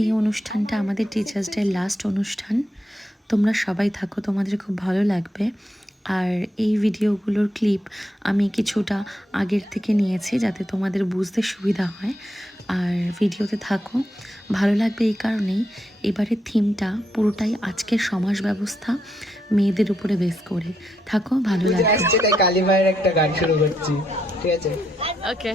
এই অনুষ্ঠানটা আমাদের টিচার্স ডে লাস্ট অনুষ্ঠান। তোমরা সবাই থাকো, তোমাদের খুব ভালো লাগবে। আর এই ভিডিওগুলোর ক্লিপ আমি কিছুটা আগের থেকে নিয়েছি যাতে তোমাদের বুঝতে সুবিধা হয়। আর ভিডিওতে থাকো, ভালো লাগবে এই কারণেই এবারের থিমটা পুরোটাই আজকের সমাজ ব্যবস্থা মেয়েদের উপরে বেস করে। থাকো, ভালো লাগবে। তাই কালী মায়ের একটা গান শুরু করছি, ঠিক আছে? ওকে।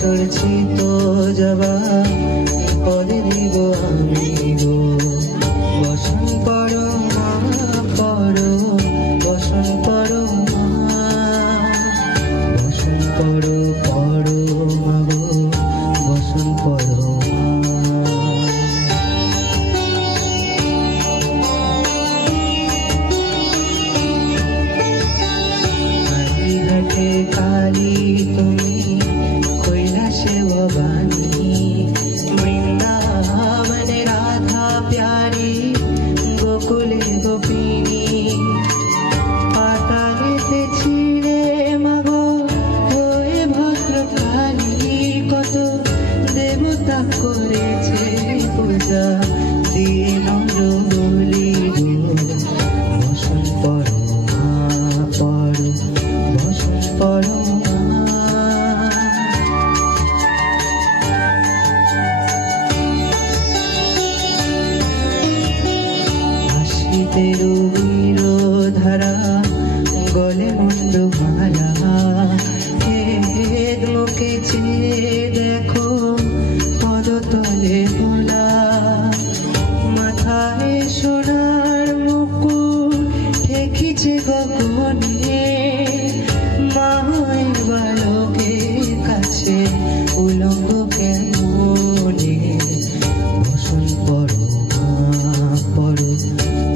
চলছি তো যাবা পদে দিব আমি গো, বসন পড়ো মা পড়ো, বসন পড়ো মা, বসন পড়ো পড়ো মা গো, বসন পড়ো কালী ঘাটে কালী তুমি কৈলাসে ভবানী, বৃন্দাবনে রাধা প্যারি, গোকুলে গোপিনী, পাতালেতে ছিঁড়ে মাগো হয়ে ভদ্রকালী, কত দেবতা করেছে পূজা দিয়ে নম্র বলি গো, বসন পড়ো মা পড়ো, বসন পড়ো রবির ধারা, গলে মুন্ড মালা, মুখে চেয়ে দেখো পদতলে ভোলা, মাথায় সোনার মুকুট ঠেকিছে গগনে, মায় বালকের কাছে উলঙ্গ কেমনে, বসন পড়ো মা পড়ো,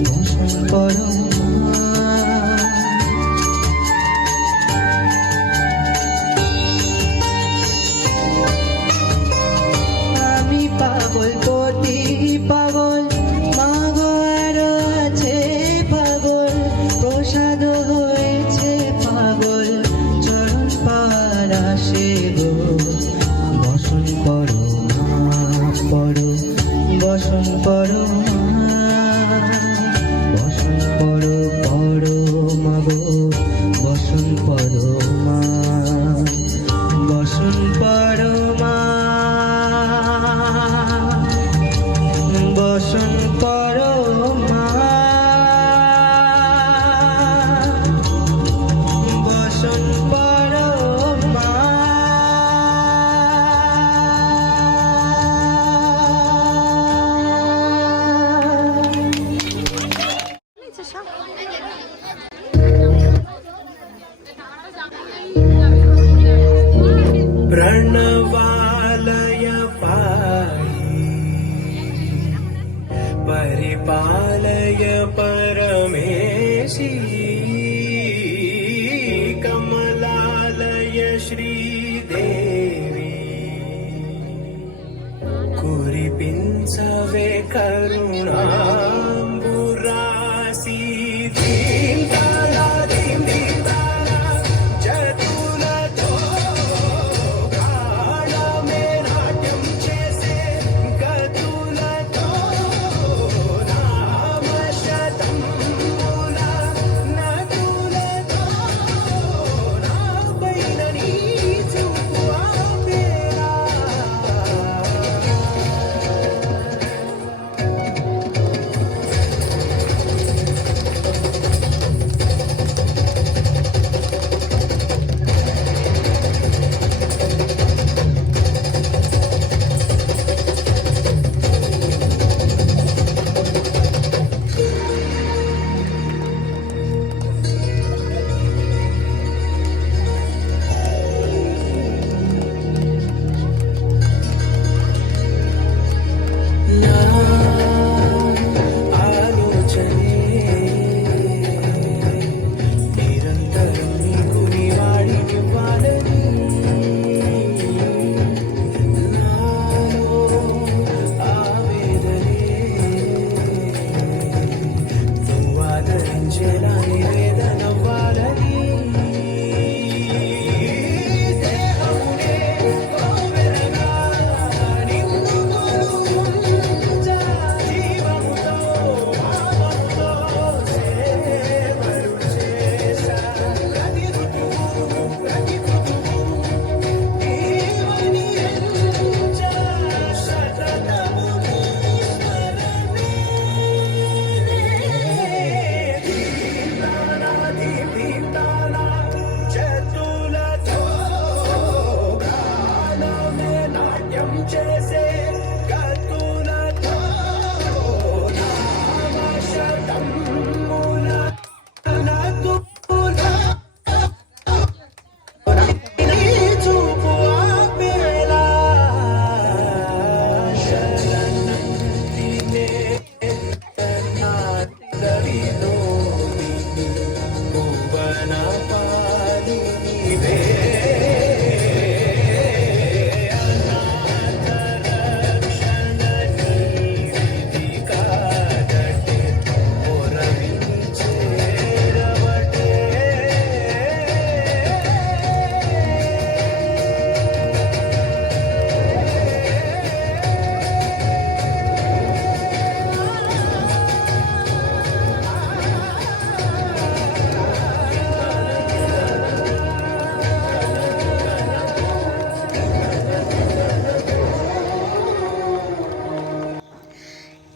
বসন পড়ো আমি পাগল পতি পাগল, মাগো আরো আছে পাগল, প্রসাদ হয়েছে পাগল, চরণ পাওয়ার আসে গো, বসন পড়ো মা পড়ো, বসন পড়ো বসন পড়ো পড়ো মা গো, বসন পড়ো মা, বসন পড়ো মা, বসন পড়ো মা, বসন পড়ো মা। प्रणवालय पाहि परिपालय परमेशी, कमलालय श्रीदेवी कुरिपिंसवे करुणाम्बुरासी, धीं तारा धीं धीं तारा जतुलतो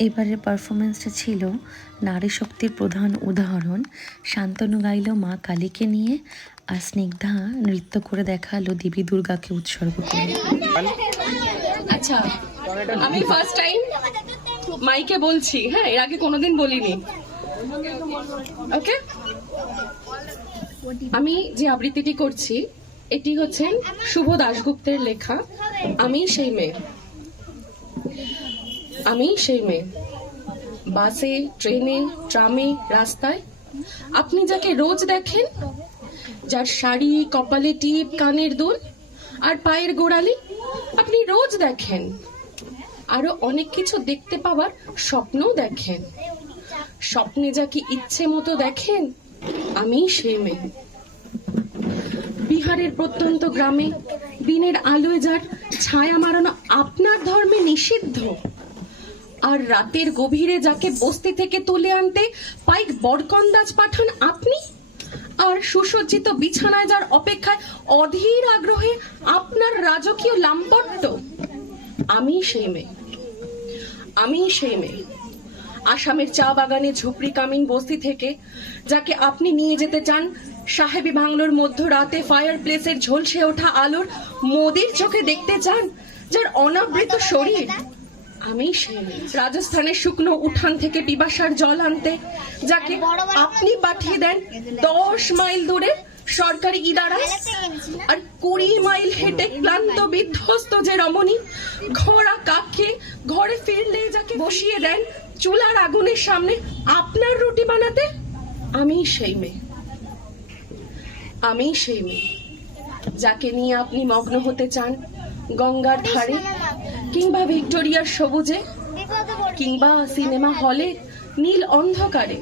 এবারের পারফরমেন্সটা ছিল নারী শক্তির প্রধান উদাহরণ। শান্তনু গাইল মা কালীকে নিয়ে, আর স্নিগ্ধা নৃত্য করে দেখালো দেবী দুর্গাকে উৎসর্গ করে। আচ্ছা, আমি ফার্স্ট টাইম মাইকে বলছি, হ্যাঁ, এর আগে কোনোদিন বলিনি। ওকে, আমি যে আবৃত্তিটি করছি এটি হচ্ছেন শুভ দাশগুপ্তের লেখা আমি সেই মেয়ে। আমি সেই মেয়ে, বাসে, ট্রেনে, ট্রামে, রাস্তায় আপনি যাকে রোজ দেখেন, যার শাড়ি, কপালে টিপ, কানের দুল আর পায়ের গোড়ালি আপনি রোজ দেখেন। আরো অনেক কিছু দেখতে পাওয়ার স্বপ্নও দেখেন। স্বপ্নে যাকে ইচ্ছে মতো দেখেন, আমি সেই মেয়ে। বিহারের প্রত্যন্ত গ্রামে দিনের আলোয় যার ছায়া মারানো আপনার ধর্মে নিষিদ্ধ, আর রাতের গভীরে যাকে বস্তি থেকে তুলে আনতে পাইক বরকন্দাজ পাঠান আপনি, আর সুসজ্জিত বিছানায় যার অপেক্ষায় অধীর আগ্রহে আপনার রাজকীয় লাম্পট্য, আমি সেই মেয়ে। আমি সেই মেয়ে, আসামের চা বাগানে ঝুপড়ি কামিন বস্তি থেকে যাকে আপনি নিয়ে যেতে চান সাহেবি বাংলোর মধ্য রাতে ফায়ার প্লেসের ঝলসে ওঠা আলোর মোদির চোখে দেখতে চান, যার অনাবৃত শরীর, আমি সেই মেয়ে। রাজস্থানের শুকনো উঠান থেকে পিপাসার জল আনতে যাকে আপনি পাঠিয়ে দেন 10 মাইল দূরে সরকারি ইদারা, আর 20 মাইল হেঁটে ক্লান্ত বিধ্বস্ত যে রমণী ঘোড়া কাকে ঘরে ফিরলে যাকে বসিয়ে দেন চুলার আগুনের সামনে আপনার রুটি বানাতে, আমি সেই মেয়ে। আমি সেই মেয়ে, যাকে নিয়ে আপনি মগ্ন হতে চান গঙ্গার ধারে, কিংবা ভিক্টোরিয়ার সবুজে, কিংবা সিনেমা হলে নীল অন্ধকারে,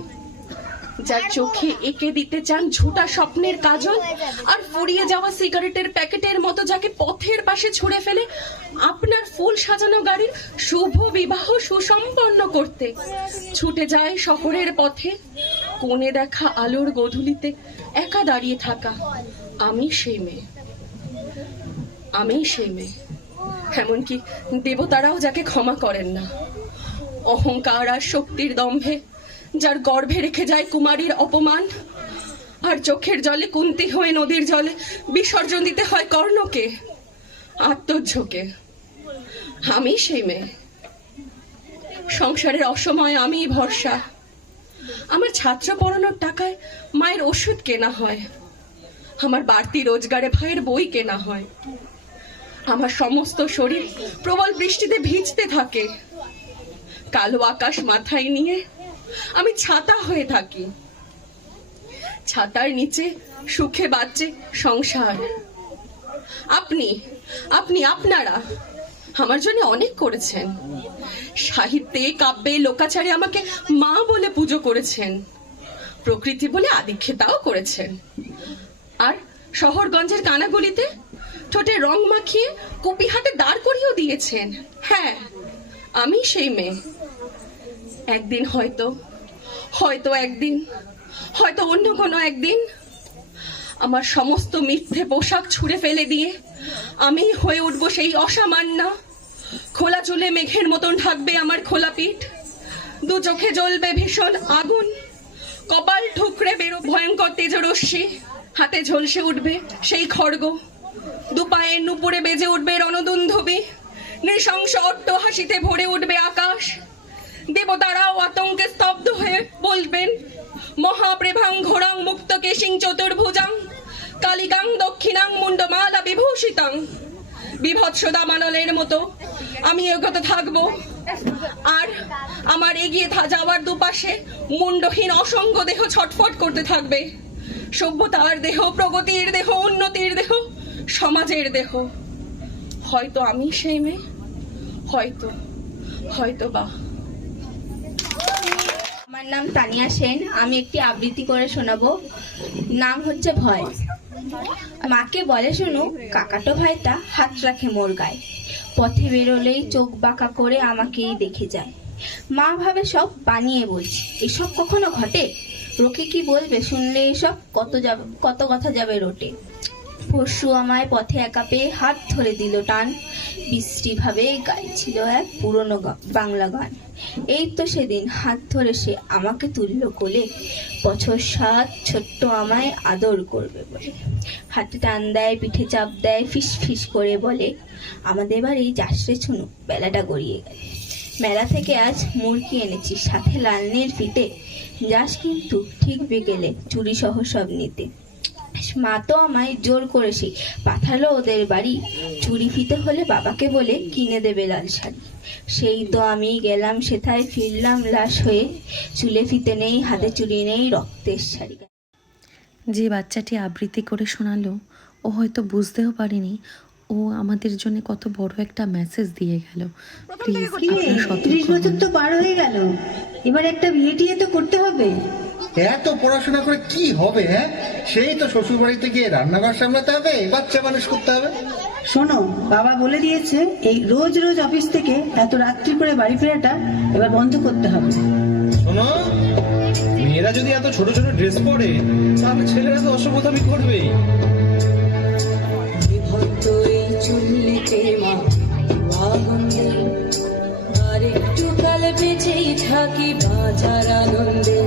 যার চোখে এঁকে দিতে চান ঝুটা স্বপ্নের কাজল, আর ফুরিয়ে যাওয়া সিগারেটের প্যাকেটের মতো যাকে পথের পাশে ছুঁড়ে ফেলে আপনার ফুল সাজানো গাড়ির শুভ বিবাহ সুসম্পন্ন করতে ছুটে যায় শহরের পথে, কোণে দেখা আলোর গধূলিতে একা দাঁড়িয়ে থাকা, আমি সেই মেয়ে। আমি সেই মেয়ে, এমনকি দেবতারাও যাকে ক্ষমা করেন না। অহংকার আর শক্তির দম্ভে যার গর্ভে রেখে যায় কুমারীর অপমান, আর চোখের জলে কুন্তি হয়ে নদীর জলে বিসর্জন দিতে হয় কর্ণকে আত্মঝোঁকে, আমি সেই মেয়ে। সংসারের অসময়ে আমি ভরসা, আমার ছাত্র পড়ানোর টাকায় মায়ের ওষুধ কেনা হয়, আমার বাড়তি রোজগারে ভাইয়ের বই কেনা হয়, আমার সমস্ত শরীর প্রবল বৃষ্টিতে ভিজতে থাকে, কালো আকাশ মাথায় নিয়ে আমি ছাতা হয়ে থাকি, ছাতার নিচে সুখে বাঁচছে সংসার। আপনি আপনি আপনারা আমার জন্য অনেক করেছেন, সাহিত্যে, কাব্যে, লোকাচারে আমাকে মা বলে পুজো করেছেন, প্রকৃতি বলে আদিক্ষেতাও করেছেন, আর শহরগঞ্জের কানাগলিতে ঠোঁটে রং মাখিয়ে কপি হাতে দাঁড় করিয়েও দিয়েছেন। হ্যাঁ, আমি সেই মেয়ে। একদিন হয়তো হয়তো একদিন হয়তো অন্য কোনো একদিন আমার সমস্ত মিথ্যে পোশাক ছুঁড়ে ফেলে দিয়ে আমি হয়ে উঠবো সেই অসামান্য। খোলা চুলে মেঘের মতন ঢাকবে আমার খোলা পিঠ, দু চোখে জ্বলবে ভীষণ আগুন, কপাল ঠুকরে বেরো ভয়ঙ্কর তেজরশ্মি, হাতে ঝলসে উঠবে সেই খড়গ, দুপায়ের নুপুরে বেজে উঠবে রণদুন্ধবি, নৃশংস অট্ট হাসিতে ভরে উঠবে আকাশ, দেবতারাও আতঙ্কে স্তব্ধ হয়ে বলবেন মহাপ্রেভাং ঘোরাং মুক্ত কেশিং চতুর্ভুজাং কালিকাং দক্ষিণাং মুন্ডমালা বিভূষিতাং। বিভৎস দামানলের মতো আমি এগোতে থাকবো, আর আমার এগিয়ে যাওয়ার দুপাশে মুন্ডহীন অসংখ্য দেহ ছটফট করতে থাকবে। সভ্যতার দেহ, প্রগতির দেহ, উন্নতির দেহ, সমাজের দেহ। হয়তো আমি সেই মেয়ে, হয়তো হয়তো বা। আমার নাম তানিয়া সেন, আমি একটি আবৃত্তি করে শোনাবো। নাম হচ্ছে ভয়। মাকে বলে শুনু, কাকাটো ভাইটা হাত রাখে মোর গায়ে, পথে বেরোলেই চোখ বাঁকা করে আমাকেই দেখে যায়। মা ভাবে সব বানিয়ে বলছি, এসব কখনো ঘটে? লোকে কি বলবে শুনলে এসব, কত কথা যাবে রোটে। পরশু আমায় পথে একা পেয়ে হাত ধরে দিল টান, বিশ্রীভাবে গাইছিল এক পুরনো বাংলা গান। এই তো সেদিন হাত ধরে সে আমাকে তুলল কোলে, বছর 7 ছোট্ট আমায় আদর করবে বলে। হাতে টান দেয়, পিঠে চাপ দেয়, ফিস ফিস করে বলে, আমাদের বাড়ি যাস রে ছুনু, বেলাটা গড়িয়ে গেলে। মেলা থেকে আজ মুরগি এনেছি, সাথে লালনের ফিতে, যাস কিন্তু ঠিক বিকেলে চুরি সহ সব নিতে। মা তো আমায় জোর করে সেই পাঠালো ওদের বাড়ি, চুরি ফিতে হলে বাবাকে বলে কিনে দেবে লাল শাড়ি। সেই তো আমি গেলাম সেথায়, ফিরলাম লাশ হয়ে, চুলে ফিতে নেই, হাতে চুড়ি নেই, রক্তের শাড়ি। যে বাচ্চাটি আবৃত্তি করে শোনালো, ও হয়তো বুঝতেও পারেনি ও আমাদের জন্য কত বড় একটা মেসেজ দিয়ে গেল। প্লিজ আপনারা 30 সতর্ক বছর হন। তো পার হয়ে গেল, এবার একটা বিয়ে টিয়ে তো করতে হবে। এত পড়াশোনা করে কি হবে? হ্যাঁ, সেই তো শ্বশুর বাড়িতে গিয়ে রান্নাঘর সামলাতে হবে, বাচ্চা মানুষ করতে হবে। শোনো, বাবা বলে দিয়েছে এই রোজ রোজ অফিস থেকে এত রাত্রি করে বাড়ি ফেরাটা এবার বন্ধ করতে হবে। শোনো, মেয়েরা যদি এত ছোট ছোট ড্রেস পরে তাহলে ছেলেরা তো অসভ্যতামি করবেই। বিভক্ত এই চুল্লিতে মা আগুনে, আর একটু কাল বেঁচেই থাকি বাজার আনন্দে।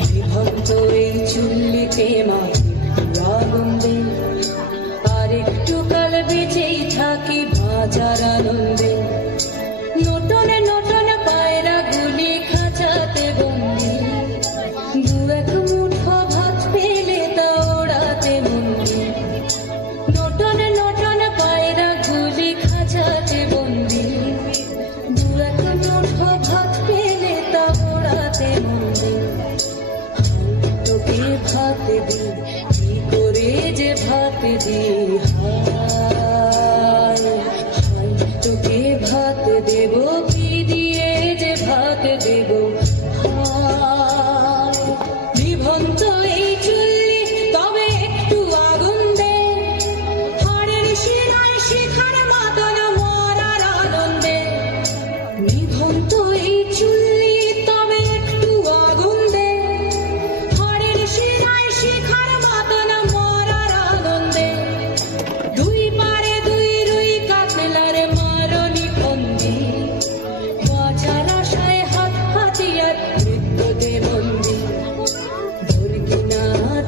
বিভক্ত এই চুল্লিতে মা আগুনে, আর একটু কাল বেঁচেই থাকি বাজার আনন্দে। নটনে নটনে পায়রা গুলি খাঁচাতে বন্দি, দু এক মুঠো ভাত পেলে তা ওড়াতে মন্দি। নটনে নটনে পায়রা গুলি খাঁচাতে বন্দি, দু এক মুঠো ভাত পেলে তা ওড়াতে মন্দি। তোকে ভাত দি, কি করে যে ভাত দি, হায় হায় তোকে ভাত দেব, কি দিয়ে যে ভাত দেব, হায়। বিভন্ত এই চুল্লি তবে একটু আগুন দে, হাড়ের শিরায় শিখার মাদন মরার আনন্দে। বিভন্ত এই চুল্লি তবে একটু আগুন দে, হাড়ের শিরায় শিখার মাদন মরার আনন্দে। দুই পারে দুই রুই কাতলার মারনি ফন্দি, বাঁচার আশায় হাত হাতিয়ার মৃত্যুতে বন্দি।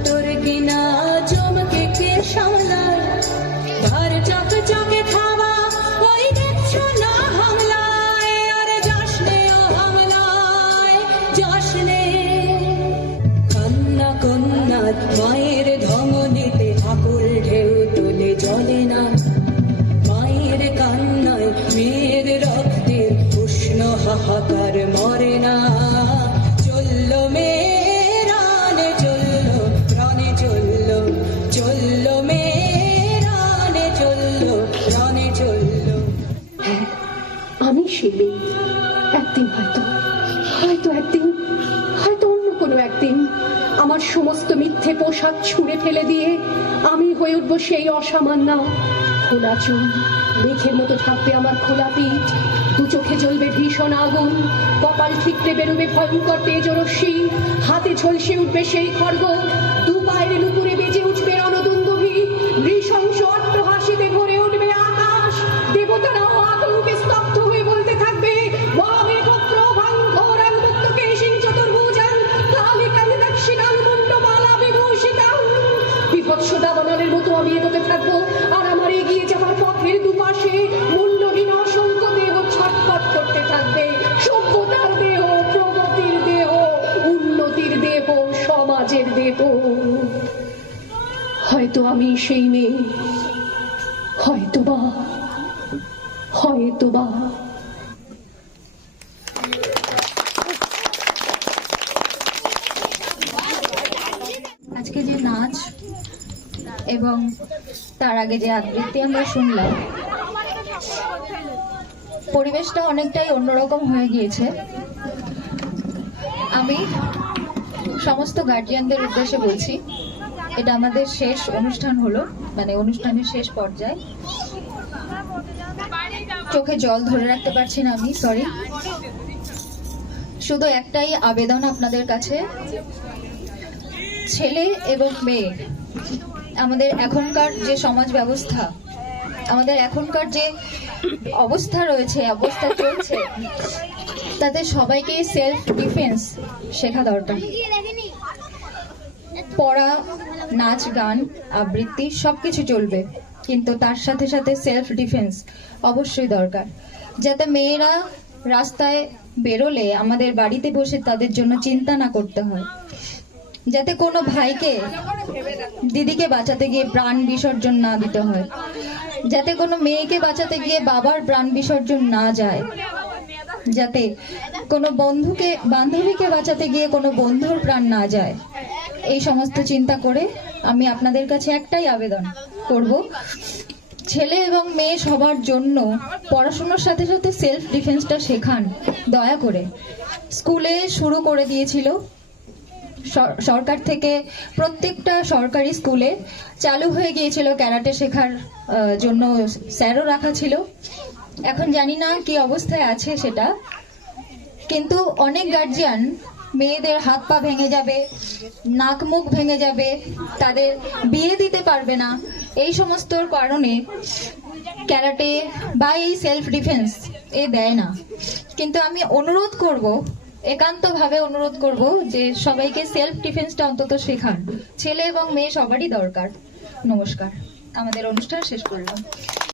তোর কিনা জমকে কে সামলায়, ধার চক চকে খাওয়া ওই দেখছো না হামলায়, আরে যাসনে ও হামলায় যাসনে। কান্না কন্যা মায়ের ধমনীতে আকুল ঢেউ তোলে জলে না, মায়ের কান্নায় মেয়ের রক্তের উষ্ণ হাহাকার মরে না। চললো মেয়েরানে চললো, প্রাণে চললো, চললো মেয়েরানে চললো, প্রাণে চললো। হ্যাঁ, আমি সেই মেয়ে। একদিন হয়তো অন্য কোনো একদিন আমার সমস্ত মিথ্যে পোশাক ছুঁড়ে ফেলে দিয়ে আমি হয়ে উঠবো সেই অসামান্য। খোলা চুল, মেঘের মতো থাকবে আমার খোলা পিঠ, দু চোখে জ্বলবে ভীষণ আগুন, কপাল ঠিকরে বেরোবে ভয়ঙ্কর তেজরশ্মি, হাতে ঝলসে উঠবে সেই খড়গ, দু পায়ের লুকুরে বেজে উঠবে রণদুন্দুভি, নৃশংস অট্টহাসিতে ভরে উঠবে আকাশ। দেবতারাও আতঙ্কে স্তব্ধ হয়ে বলতে থাকবে, মহাবে পুত্র ভাঙ্গরাং মুক্তকেশিং চতুর্ভুজাং কালিকাং দক্ষিণাং মুন্ডমালা বিভূষিতাং। বিভৎস দাবানলের মতো আমি এগোতে থাকবো, আর আমার এগিয়ে যাওয়ার পথের দুপাশে মূল্যহীন অসংখ্য দেহ ছটফট করতে থাকবে। সভ্যতার দেহ, প্রগতির দেহ, উন্নতির দেহ, সমাজের দেহ। হয়তো আমি সেই মেয়ে, হয়তোবা। আজকে যে নাচ এবং তার আগে যে আবৃত্তি আমরা শুনলাম, পরিবেশটা অনেকটাই অন্যরকম হয়ে গিয়েছে। আমি সমস্ত গার্জিয়ানদের উদ্দেশ্যে বলছি, এটা আমাদের শেষ অনুষ্ঠান হলো, মানে অনুষ্ঠানের শেষ পর্যায়ে। চোখে জল ধরে রাখতে পারছি না আমি, সরি। শুধু একটাই আবেদন আপনাদের কাছে, ছেলে এবং মেয়ে আমাদের এখনকার যে সমাজ ব্যবস্থা, আমাদের এখনকার যে অবস্থা রয়েছে, অবস্থা চলছে, তাতে সবাইকে সেলফ ডিফেন্স শেখা দরকার। পড়া, নাচ, গান, আবৃত্তি সবকিছু চলবে, কিন্তু তার সাথে সাথে সেলফ ডিফেন্স অবশ্যই দরকার, যাতে মেয়েরা রাস্তায় বেরোলে আমাদের বাড়িতে বসে তাদের জন্য চিন্তা না করতে হয়, যাতে কোনো ভাইকে, দিদিকে বাঁচাতে গিয়ে প্রাণ বিসর্জন না দিতে হয়, যাতে কোনো মেয়েকে বাঁচাতে গিয়ে বাবার প্রাণ বিসর্জন না যায়, যাতে কোনো বান্ধবীকে বাঁচাতে গিয়ে কোনো বন্ধুর প্রাণ না যায়। এই সমস্ত চিন্তা করে আমি আপনাদের কাছে একটাই আবেদন করব, ছেলে এবং মেয়ে সবার জন্য পড়াশোনার সাথে সাথে সেলফ ডিফেন্সটা শেখান দয়া করে। স্কুলে শুরু করে দিয়েছিল সরকার থেকে, প্রত্যেকটা সরকারি স্কুলে চালু হয়ে গিয়েছিল ক্যারাটে শেখার জন্য, স্যারও রাখা ছিল। এখন জানি না কি অবস্থায় আছে সেটা, কিন্তু অনেক গার্জিয়ান মেয়েদের হাত পা ভেঙে যাবে, নাক মুখ ভেঙে যাবে, তাদের বিয়ে দিতে পারবে না, এই সমস্ত কারণে ক্যারাটে বা এই সেলফ ডিফেন্স দেয় না। কিন্তু আমি অনুরোধ করব, একান্তভাবে অনুরোধ করব যে সবাইকে সেলফ ডিফেন্সটা অন্তত শেখান, ছেলে এবং মেয়ে সবারই দরকার। নমস্কার, আমাদের অনুষ্ঠান শেষ করলাম।